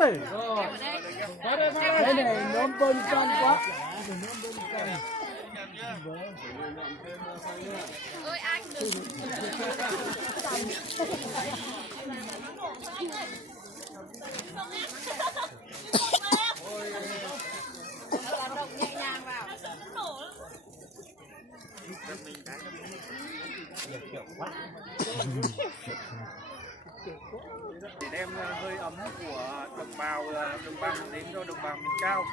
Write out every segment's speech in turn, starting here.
tử. Cái này nó bơm con quá. Ơi anh đừng. Làm động nhẹ nhàng vào. Để đem hơi ấm của đồng bào đến cho đồng bào miền cao.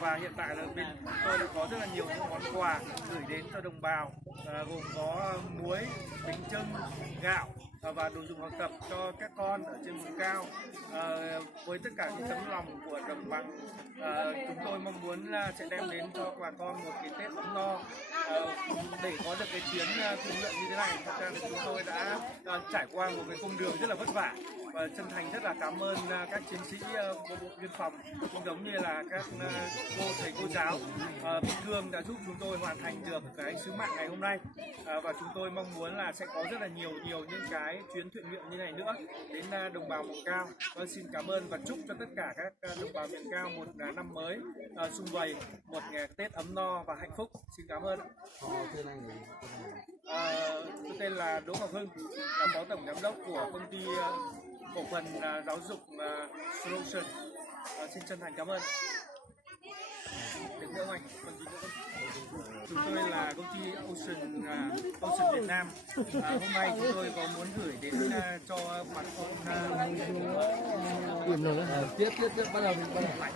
Và hiện tại là bên tôi đã có rất là nhiều những món quà gửi đến cho đồng bào, gồm có muối, bánh chưng, gạo và đồ dùng học tập cho các con ở trên vùng cao. Với tất cả những tấm lòng của đồng bằng, chúng tôi mong muốn là sẽ đem đến cho bà con một cái Tết ấm no. Để có được cái chuyến thương lượng như thế này, thật ra là chúng tôi đã trải qua một cái cung đường rất là vất vả, và chân thành rất là cảm ơn các chiến sĩ bộ đội biên phòng, cũng giống như là các cô thầy cô giáo bị thương đã giúp chúng tôi hoàn thành được cái sứ mạng ngày hôm nay. Và chúng tôi mong muốn là sẽ có rất là nhiều những cái chuyến thiện nguyện như này nữa đến đồng bào vùng cao. Xin cảm ơn và chúc cho tất cả các đồng bào miền cao một năm mới sum vầy, một ngày Tết ấm no và hạnh phúc. Xin cảm ơn. Tôi tên là Đỗ Ngọc Hưng, là phó tổng giám đốc của công ty cổ phần giáo dục Solution. Xin chân thành cảm ơn. Được nữa anh. Chúng tôi là công ty Ocean Việt Nam. Hôm nay chúng tôi có muốn gửi đến cho bà con Tiếp bắt đầu lại.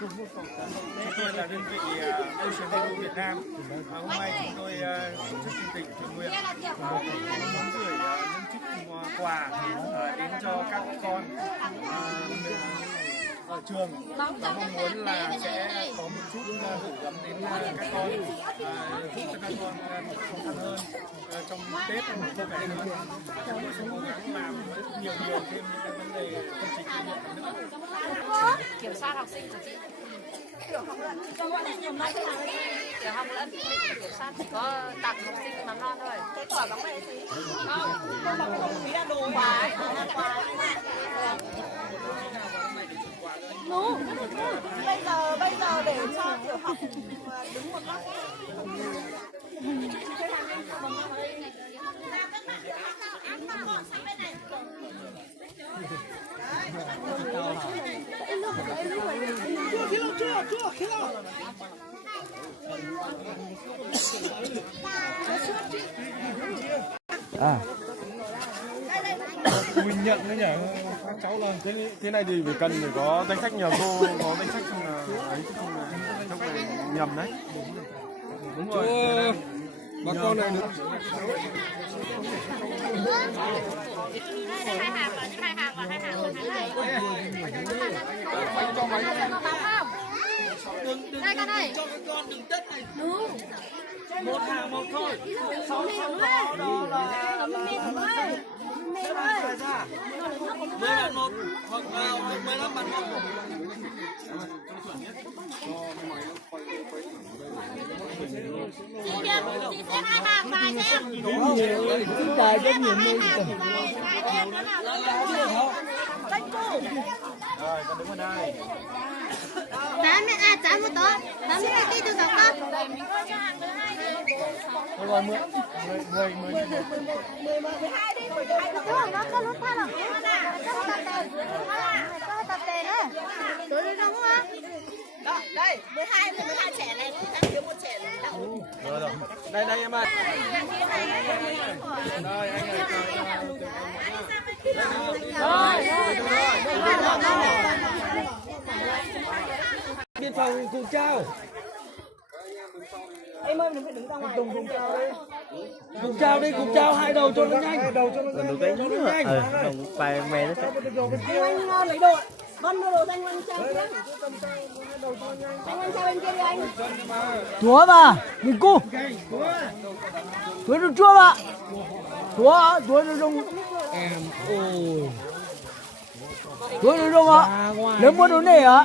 Chúng tôi là đơn vị Ocean Hero Việt Nam. Hôm nay chúng tôi tổ chức chương trình thiện nguyện muốn gửi những chút quà đến cho các con ở trường, và mong muốn là sẽ có một chút gửi gắm đến các con, giúp cho các con khó khăn hơn trong Tết, không phải hơn. Chúng tôi sẽ cố gắng làm nhiều thêm những cái vấn đề công trình thiện nguyện nữa. Kiểm soát học sinh của chị. Kiểu học lẫn kiểm soát chỉ có tặng học sinh mầm non thôi. Cái quả bóng này gì? Không, không phí là đồ quà. Đúng. Bây giờ để cho tiểu học đứng một góc. Mình nhận đấy nhỉ, các cháu là thế này thì phải cần phải có danh sách, nhờ cô có danh sách ấy không phải nhầm đấy. Đúng rồi. Bà con này nữa. Hai hàng vào, hai hàng vào. Đây con ơi. Cho các con đừng Tết này. Đúng. Một hàng một thôi. 6 đó là 15 một hoặc vào 15 bàn một. Chị xem hai hàng vài xem. Đúng nhiều ơi, chúng ta rất nhiều nơi. Rồi, con đứng ở đây. Trả một tớ. Trả một tí từ tớ con. Rồi, 10 12 đi, 12 nó có lúc thay là có tập tiền đấy. Tôi đi đúng không? Đó, đây, 12 trẻ này, đang thiếu một trẻ đậu. Rồi. Đây em ơi. Rồi, anh ơi. Biên phòng cùng trao. Em ơi, đừng phải đứng ra ngoài. Cùng trao đi. Cùng trao đi, cùng trao hai đầu cho nó nhanh. Hai đầu cho nó nhanh. Đồng bài mè nó sẽ. Anh lấy đồ. Con đưa đồ cho anh trao kia. Anh trao bên kia đi anh. Chúa bà, mình cu. Chúa được chua bà. Chúa được rung. Em ôi. Chúa được rung ạ. Nếu muốn đồ này ạ.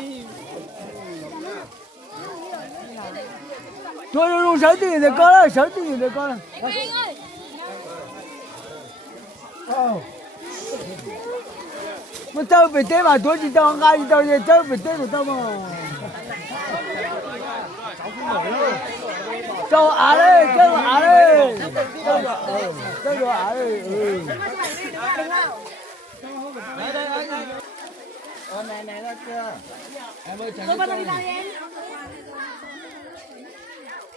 Chúa được rung 6 tiền rồi con ơi, 6 tiền rồi con. Mà tao phải thế mà tôi chỉ tao ngay tao về tao phải thế mà tao mà. Tao à đây, tao à đây. Tao à đây. Này nó chưa. Em ơi chẳng có đi đâu em.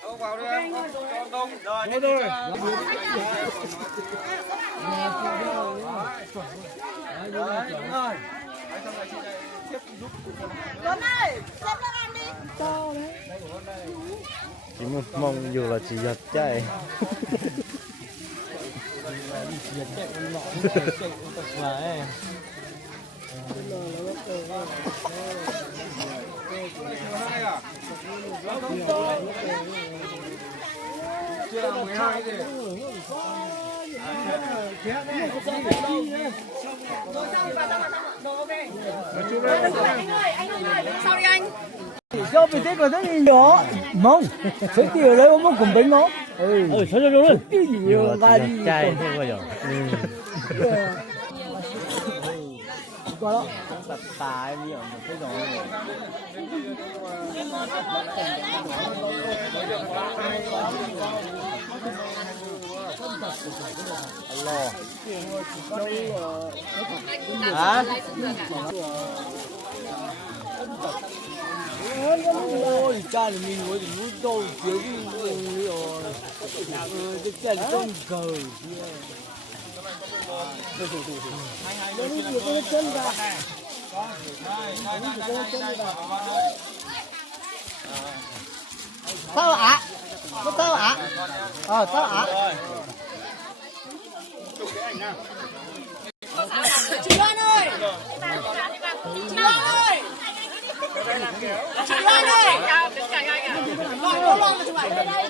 Đâu vào đây em. Đông. Rồi rồi. Tuấn ơi, xếp lớp ăn đi. Chỉ mong dù là chỉ giật chạy. Chưa 12 gì. Anh ơi, sao đi anh? Cho bị thế còn rất nhỏ. Mong. Thế thì ở đây ông muốn cùng bánh nó. Cho luôn. Cái gì ra đi. Chạy thế bây giờ. Có đó. Tập tài miệng một cái rồi. Hả? Ôi, cha thì mình ngồi thì núi đâu chiếu cái rồi. Cái chân trong cờ. Tao ạ. Tao ạ. Tao ạ. Chị Loan ơi. Chị Loan ơi. Chị Loan ơi. Loan mà chụp ảnh đây đây.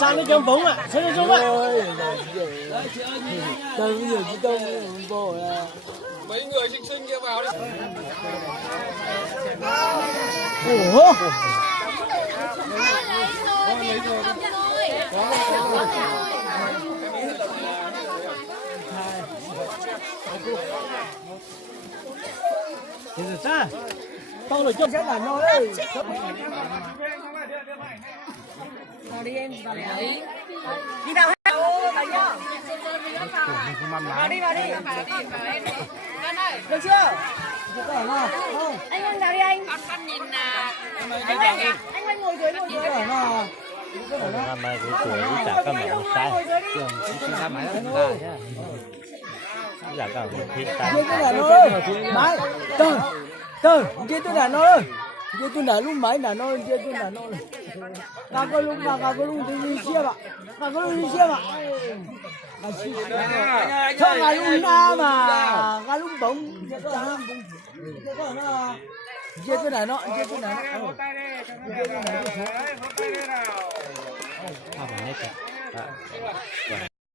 Sang cái cơm bún ạ, sang cái cơm ạ. Tao bây giờ chỉ tao vô à. Mấy người xinh xinh kia vào đi. Ủa? Thế giờ sao? Tao lại cho cái là nó đấy. Vào đi em, vào đi. Đi vào hết. Ô, vào nhá. Vào đi, vào đi. Được chưa? Anh vào đi anh. Anh ngồi dưới, ngồi dưới. Làm bài của tuổi trả cả mẹ sai. Làm máy là ta chứ. Trả cả một thiết ta. Kia tôi là nó ơi. Máy. Từ. Kia tôi là nó ơi. Kia tôi là lúc máy là nó, kia tôi là nó. Cả có lúc thì đi xe ạ. Cả có lúc đi xe ạ. Cho ngài lúc na mà. Ngài lúc bóng. Kia tôi là nó. Kia tôi là nó. Vỗ tay đi. Vỗ tay đi nào. Không, hết rồi.